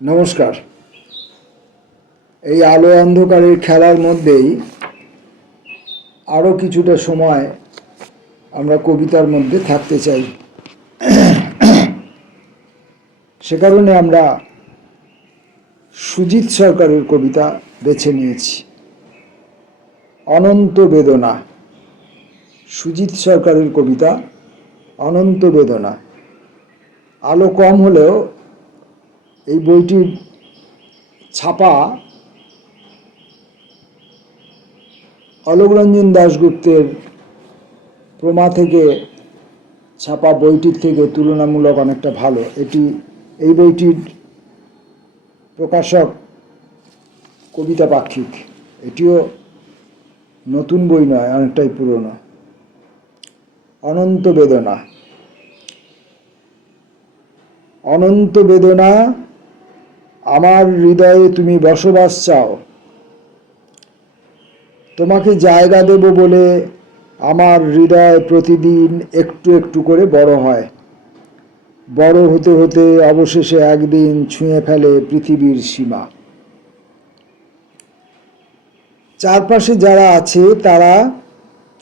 নমস্কার। এই আলো অন্ধকারের খেলার মধ্যেই আরও কিছুটা সময় আমরা কবিতার মধ্যে থাকতে চাই। সে কারণে আমরা সুজিত সরকারের কবিতা বেছে নিয়েছি, অনন্ত বেদনা। সুজিত সরকারের কবিতা অনন্ত বেদনা। আলো কম হলেও এই বইটির ছাপা অলোক রঞ্জন দাশগুপ্তের প্রমা থেকে ছাপা বইটির থেকে তুলনামূলক অনেকটা ভালো। এই বইটির প্রকাশক কবিতা পাক্ষিক। এটিও নতুন বই নয়, অনেকটাই পুরনো। অনন্ত বেদনা। অনন্ত বেদনা, আমার হৃদয়ে তুমি বসবাস চাও। তোমাকে জায়গা দেব বলে আমার হৃদয় প্রতিদিন একটু একটু করে বড় হয়। বড় হতে হতে অবশেষে একদিন ছুঁয়ে ফেলে পৃথিবীর সীমা। চারপাশে যারা আছে তারা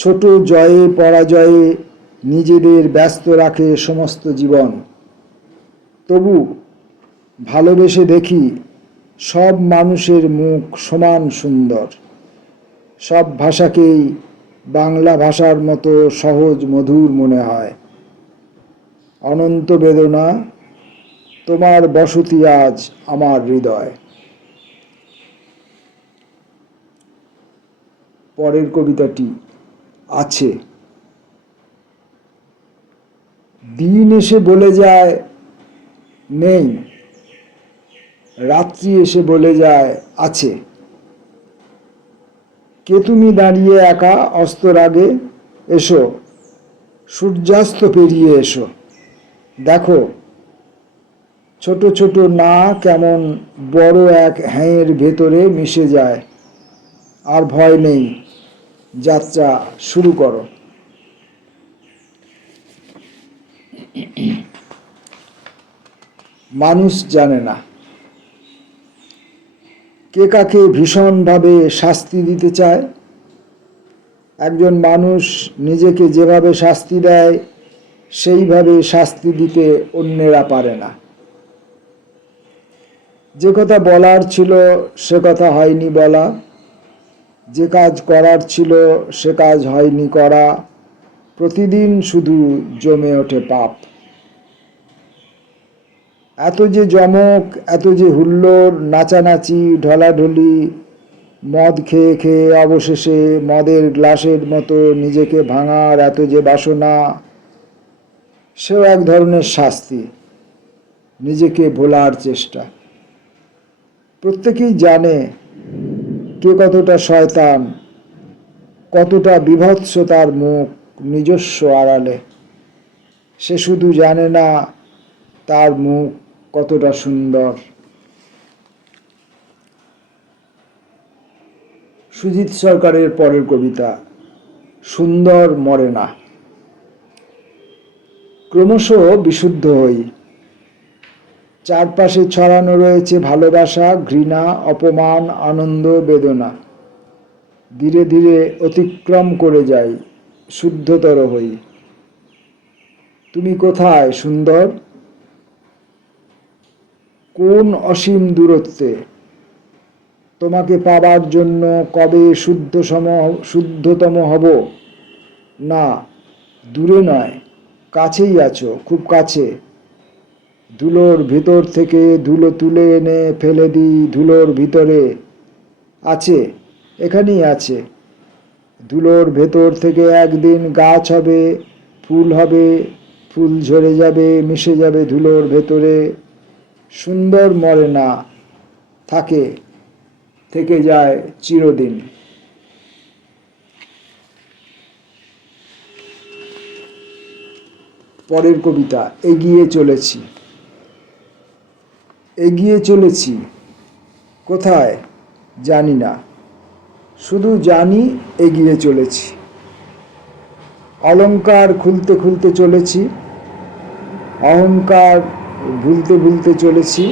ছোট জয়ে পরাজয়ে নিজেদের ব্যস্ত রাখে সমস্ত জীবন। তবু ভালোবেসে দেখি সব মানুষের মুখ সমান সুন্দর। সব ভাষাকেই বাংলা ভাষার মতো সহজ মধুর মনে হয়। অনন্ত বেদনা, তোমার বসতি আজ আমার হৃদয়। পরের কবিতাটি আছে। দিন এসে বলে যায় নেই, রাত্রি এসে বলে যায় আছে। কে তুমি দাঁড়িয়ে একা অস্তর আগে, এসো সূর্যাস্ত পেরিয়ে এসো। দেখো ছোট ছোট না কেমন বড় এক হ্যাঁয়ের ভেতরে মিশে যায়। আর ভয় নেই, যাত্রা শুরু করো। মানুষ জানে না কে কাকে ভীষণভাবে শাস্তি দিতে চায়। একজন মানুষ নিজেকে যেভাবে শাস্তি দেয় সেইভাবে শাস্তি দিতে অন্যেরা পারে না। যে কথা বলার ছিল সে কথা হয়নি বলা, যে কাজ করার ছিল সে কাজ হয়নি করা। প্রতিদিন শুধু জমে ওঠে পাপ। এত যে জমক, এত যে হুল্লোড়, নাচানাচি, ঢলাঢলি, মদ খেয়ে খেয়ে অবশেষে মদের গ্লাসের মতো নিজেকে ভাঙার এত যে বাসনা, সেও এক ধরনের শাস্তি, নিজেকে ভোলার চেষ্টা। প্রত্যেকেই জানে কে কতটা শয়তান, কতটা বীভৎস তার মুখ নিজস্ব আড়ালে। সে শুধু জানে না তার মুখ কতটা সুন্দর। সুজিত সরকারের পরের কবিতা সুন্দর মরে না। ক্রমশ বিশুদ্ধ হই। চারপাশে ছড়ানো রয়েছে ভালোবাসা, ঘৃণা, অপমান, আনন্দ, বেদনা। ধীরে ধীরে অতিক্রম করে যাই, শুদ্ধতর হই। তুমি কোথায় সুন্দর? কোন অসীম দূরত্বে? তোমাকে পাবার জন্য কবে শুদ্ধতম হব? না, দূরে নয়, কাছেই আছো, খুব কাছে। ধুলোর ভিতর থেকে ধুলো তুলে এনে ফেলে দিই ধুলোর ভিতরে। আছে, এখানেই আছে। ধুলোর ভেতর থেকে একদিন গাছ হবে, ফুল হবে, ফুল ঝরে যাবে, মিশে যাবে ধুলোর ভেতরে। সুন্দর মরে না, থাকে, থেকে যায় চিরদিন। পরের কবিতা এগিয়ে চলেছি। এগিয়ে চলেছি কোথায় জানি না, শুধু জানি এগিয়ে চলেছি। অলংকার খুলতে খুলতে চলেছি, অহংকার ভুলতে ভুলতে চলেছি।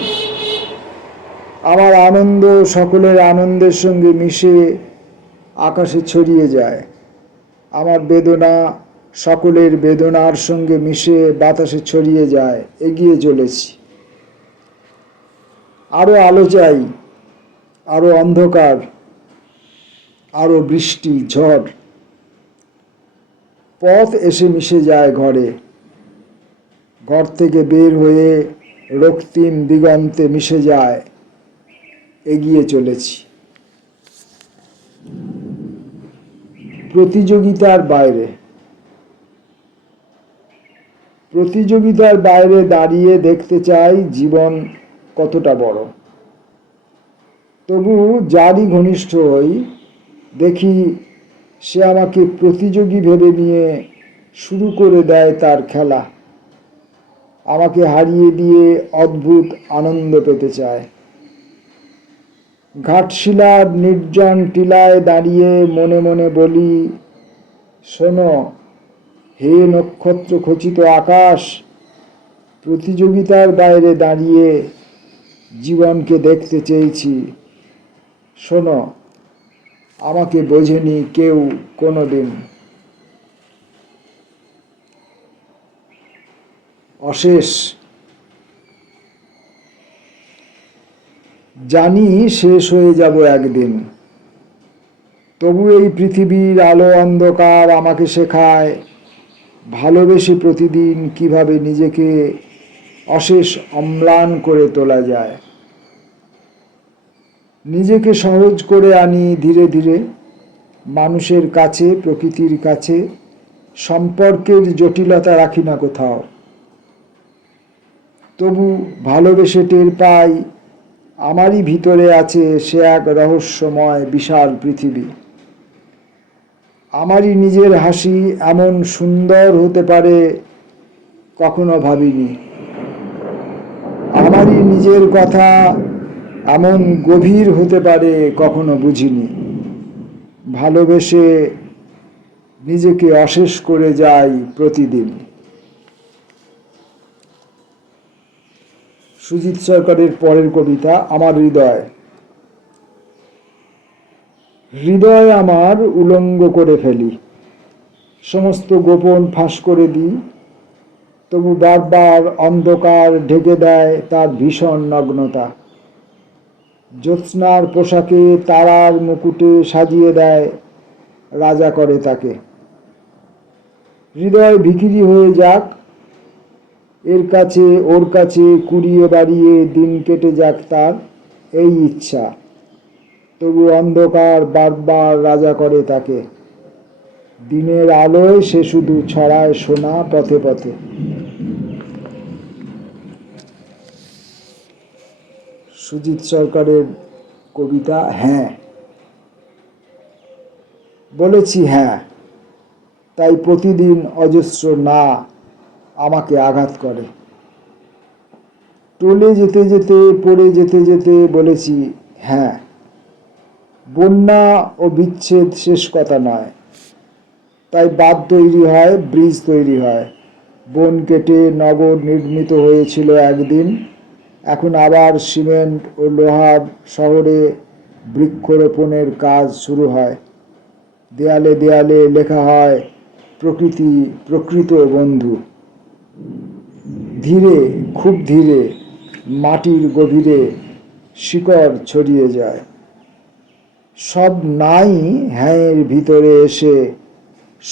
আমার আনন্দ সকলের আনন্দের সঙ্গে মিশে আকাশে ছড়িয়ে যায়। আমার বেদনা সকলের বেদনার সঙ্গে মিশে বাতাসে ছড়িয়ে যায়। এগিয়ে চলেছি। আরো আলো চাই, আরো অন্ধকার, আরো বৃষ্টি ঝড়। পথ এসে মিশে যায় ঘরে, ঘর থেকে বের হয়ে রক্তিম দিগন্তে মিশে যায়। এগিয়ে চলেছি। প্রতিযোগিতার বাইরে, প্রতিযোগিতার বাইরে দাঁড়িয়ে দেখতে চাই জীবন কতটা বড়। তবু যারই ঘনিষ্ঠ হই, দেখি সে আমাকে প্রতিযোগী ভেবে নিয়ে শুরু করে দেয় তার খেলা। আমাকে হারিয়ে দিয়ে অদ্ভুত আনন্দ পেতে চায়। ঘাটশিলার নির্জন টিলায় দাঁড়িয়ে মনে মনে বলি, শোনো হে নক্ষত্র খচিত আকাশ, প্রতিযোগিতার বাইরে দাঁড়িয়ে জীবনকে দেখতে চেয়েছি। শোনো, আমাকে বোঝেনি কেউ কোনোদিন। অশেষ। জানি শেষ হয়ে যাব একদিন, তবু এই পৃথিবীর আলো অন্ধকার আমাকে শেখায় ভালোবেসে প্রতিদিন কিভাবে নিজেকে অশেষ অম্লান করে তোলা যায়। নিজেকে সহজ করে আনি ধীরে ধীরে, মানুষের কাছে, প্রকৃতির কাছে। সম্পর্কের জটিলতা রাখি না কোথাও, তবু ভালোবেসে টের পাই আমারই ভিতরে আছে সে এক রহস্যময় বিশাল পৃথিবী। আমারই নিজের হাসি এমন সুন্দর হতে পারে কখনো ভাবিনি। আমারই নিজের কথা এমন গভীর হতে পারে কখনো বুঝিনি। ভালোবেসে নিজেকে অশেষ করে যাই প্রতিদিন। সুজিত সরকারের পরের কবিতা, আমার হৃদয়। হৃদয় আমার উলঙ্গ করে ফেলি, সমস্ত গোপন ফাঁস করে দিই, তবু বারবার অন্ধকার ঢেকে দেয় তার ভীষণ নগ্নতা। জ্যোৎস্নার পোশাকে তারার মুকুটে সাজিয়ে দেয়, রাজা করে তাকে। হৃদয় ভিখিরি হয়ে যাক, এর কাছে ওর কাছে কুড়িয়ে বাড়িয়ে দিন কেটে যাক তার, এই ইচ্ছা। তবু অন্ধকার বারবার রাজা করে তাকে। দিনের আলোয় সে শুধু ছড়ায় সোনা পথে পথে। সুজিত সরকারের কবিতা হ্যাঁ। বলেছি হ্যাঁ, তাই প্রতিদিন অজস্র না আমাকে আঘাত করে। টলে যেতে যেতে, পড়ে যেতে যেতে বলেছি হ্যাঁ। বন্যা ও বিচ্ছেদ শেষ কথা নয়, তাই বাঁধ তৈরি হয়, ব্রিজ তৈরি হয়। বন কেটে নগর নির্মিত হয়েছিল একদিন, এখন আবার সিমেন্ট ও লোহার শহরে বৃক্ষরোপণের কাজ শুরু হয়। দেয়ালে দেয়ালে লেখা হয় প্রকৃতি প্রকৃত বন্ধু। ধীরে, খুব ধীরে মাটির গভীরে শিকড় ছড়িয়ে যায়। সব নাই হ্যাঁয়ের ভিতরে এসে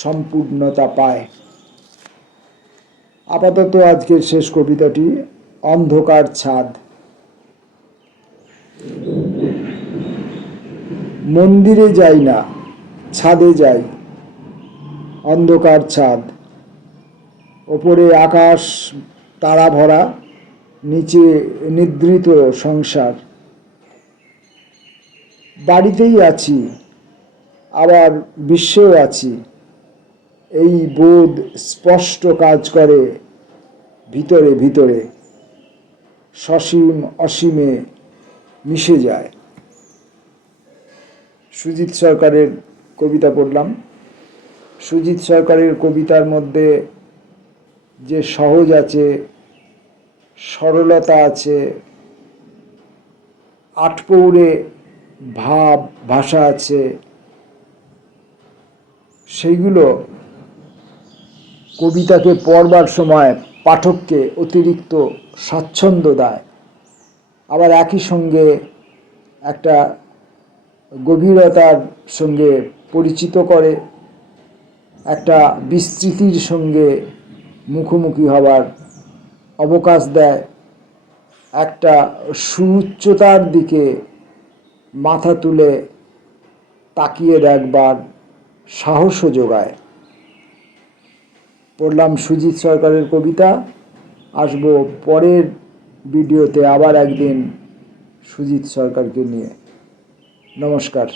সম্পূর্ণতা পায়। আপাতত আজকের শেষ কবিতাটি, অন্ধকার ছাদ। মন্দিরে যাই না, ছাদে যাই। অন্ধকার ছাদ, ওপরে আকাশ তারা ভরা, নিচে নিদ্রিত সংসার। বাড়িতেই আছি, আবার বিশ্বেও আছি, এই বোধ স্পষ্ট কাজ করে ভিতরে ভিতরে, সসীম অসীমে মিশে যায়। সুজিত সরকারের কবিতা পড়লাম। সুজিত সরকারের কবিতার মধ্যে যে সহজ আছে, সরলতা আছে, আটপৌরে ভাব ভাষা আছে, সেইগুলো কবিতাকে পড়বার সময় পাঠককে অতিরিক্ত স্বাচ্ছন্দ্য দেয়, আবার একই সঙ্গে একটা গভীরতার সঙ্গে পরিচিত করে, একটা বিস্তৃতির সঙ্গে মুখোমুখি হবার অবকাশ দেয়, একটা সুউচ্চতার দিকে মাথা তুলে তাকিয়ে দেখবার সাহসও যোগায়। পড়লাম সুজিত সরকারের কবিতা। আসবো পরের ভিডিওতে আবার একদিন সুজিত সরকারকে নিয়ে। নমস্কার।